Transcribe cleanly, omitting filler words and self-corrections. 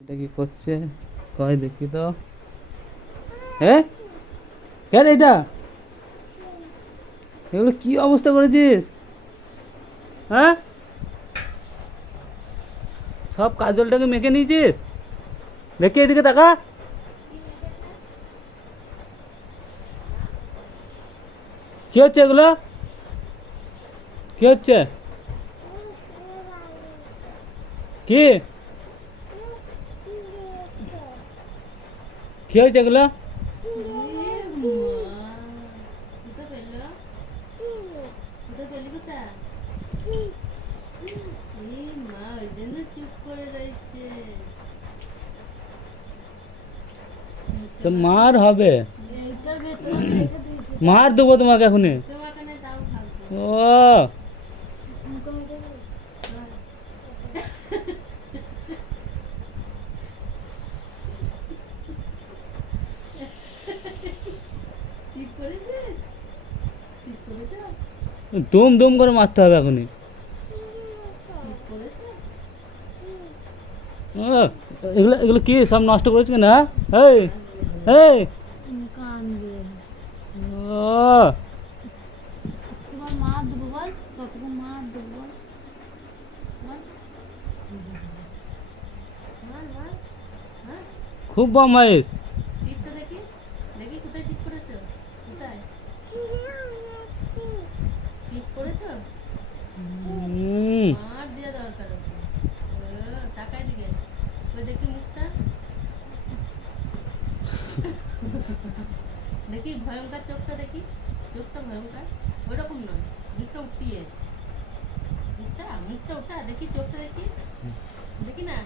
এটা কি করছে কয় দেখি তো। হ্যাঁ কেন এটা এগুলো কি অবস্থা করেছিস? হ্যাঁ সব কাজলটাকে মেখে নিয়েছিস। দেখি এদিকে তাকা। কি হচ্ছে এগুলো? কি হচ্ছে? কি কি হয়েছে এগুলো? তো মার হবে, মার দেবো তোমাকে এখনই। ও দুম দুম করে মারতে হবে এখনই। ও, এগুলো এগুলো কি সব নষ্ট করেছে না? এই এই ও খুব বদমাইশ। হুম, দেখি ভয়ঙ্কর চোখটা, দেখি চোখটা ভয়ঙ্কর, ওইরকম নয়, মুখটা উঠিয়ে, মুখটা মুখটা ওটা দেখি, চোখটা দেখি, দেখি না।